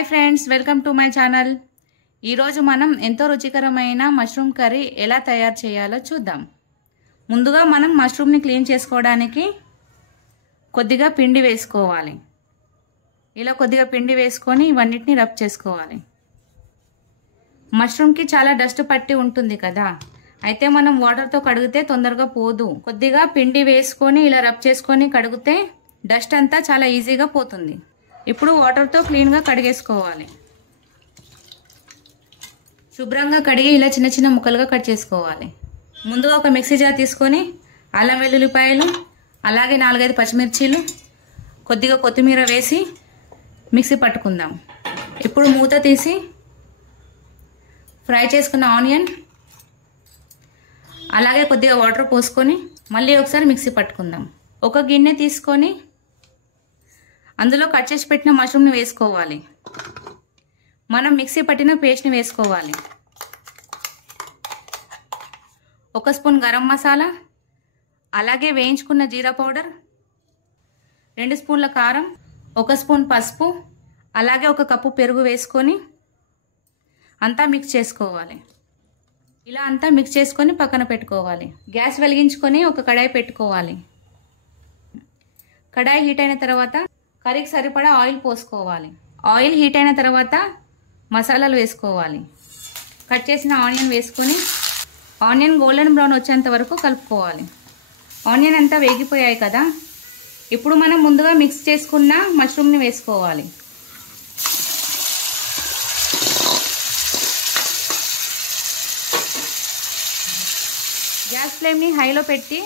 Hi friends, welcome to my channel. ఈరోజు మనం ఎంతో రుచికరమైన మష్రూమ్ కర్రీ ఎలా తయారు చేయాలో చూద్దాం. ముందుగా మనం మష్రూమ్ని క్లీన్ చేసుకోవడానికి కొద్దిగా పిండి వేసుకోవాలి. ఇలా కొద్దిగా పిండి వేసుకొని ఇవన్నిటిని రబ్ చేసుకోవాలి. మష్రూమ్కి చాలా డస్ట్ పట్టి ఉంటుంది కదా, అయితే మనం వాటర్తో కడిగితే తొందరగా పోదు. కొద్దిగా పిండి వేసుకొని ఇలా రబ్ చేసుకొని కడిగితే డస్ట్ అంతా చాలా ఈజీగా పోతుంది. ఇప్పుడు వాటర్తో క్లీన్గా కడిగేసుకోవాలి. శుభ్రంగా కడిగి ఇలా చిన్న చిన్న ముక్కలుగా కట్ చేసుకోవాలి. ముందుగా ఒక మిక్సీ జార్ తీసుకొని అల్లం వెల్లుల్లిపాయలు, అలాగే 4-5 పచ్చిమిర్చీలు, కొద్దిగా కొత్తిమీర వేసి మిక్సీ పట్టుకుందాం. ఇప్పుడు మూత తీసి ఫ్రై చేసుకున్న ఆనియన్, అలాగే కొద్దిగా వాటర్ పోసుకొని మళ్ళీ ఒకసారి మిక్సీ పట్టుకుందాం. ఒక గిన్నె తీసుకొని అందులో కట్ చేసి పెట్టిన మష్రూమ్ని వేసుకోవాలి. మనం మిక్సీ పట్టిన పేస్ట్ని వేసుకోవాలి. 1 స్పూన్ గరం మసాలా, అలాగే వేయించుకున్న జీరా పౌడర్, 2 స్పూన్ల కారం, 1 స్పూన్ పసుపు, అలాగే 1 కప్పు పెరుగు వేసుకొని అంతా మిక్స్ చేసుకోవాలి. ఇలా అంతా మిక్స్ చేసుకొని పక్కన పెట్టుకోవాలి. గ్యాస్ వెలిగించుకొని ఒక కడాయి పెట్టుకోవాలి. కడాయి హీట్ అయిన తర్వాత కర్రీకి సరిపడా ఆయిల్ పోసుకోవాలి. ఆయిల్ హీట్ అయిన తర్వాత మసాలాలు వేసుకోవాలి. కట్ చేసిన ఆనియన్ వేసుకొని ఆనియన్ గోల్డెన్ బ్రౌన్ వచ్చేంత వరకు కలుపుకోవాలి. ఆనియన్ అంతా వేగిపోయాయి కదా, ఇప్పుడు మనం ముందుగా మిక్స్ చేసుకున్న మష్రూమ్ని వేసుకోవాలి. గ్యాస్ ఫ్లేమ్ని హైలో పెట్టి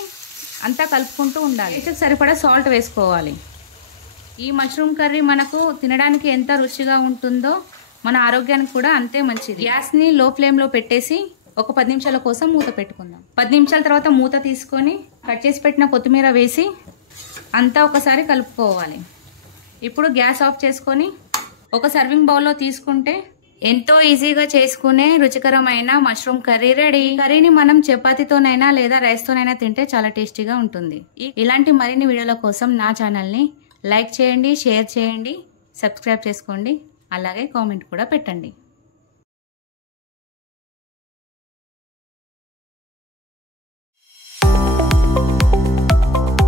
అంతా కలుపుకుంటూ ఉండాలి. టేస్ట్కి సరిపడా సాల్ట్ వేసుకోవాలి. ఈ మష్రూమ్ కర్రీ మనకు తినడానికి ఎంత రుచిగా ఉంటుందో మన ఆరోగ్యానికి కూడా అంతే మంచిది. గ్యాస్ని లో ఫ్లేమ్లో పెట్టేసి ఒక 10 నిమిషాల కోసం మూత పెట్టుకుందాం. 10 నిమిషాల తర్వాత మూత తీసుకొని కట్ చేసి పెట్టిన కొత్తిమీర వేసి అంతా ఒకసారి కలుపుకోవాలి. ఇప్పుడు గ్యాస్ ఆఫ్ చేసుకొని ఒక సర్వింగ్ బౌల్లో తీసుకుంటే ఎంతో ఈజీగా చేసుకునే రుచికరమైన మష్రూమ్ కర్రీ రెడీ. కర్రీని మనం చపాతీతోనైనా లేదా రైస్తోనైనా తింటే చాలా టేస్టీగా ఉంటుంది. ఇలాంటి మరిన్ని వీడియోల కోసం నా ఛానల్ని లైక్ చేయండి, షేర్ చేయండి, సబ్స్క్రైబ్ చేసుకోండి, అలాగే కామెంట్ కూడా పెట్టండి.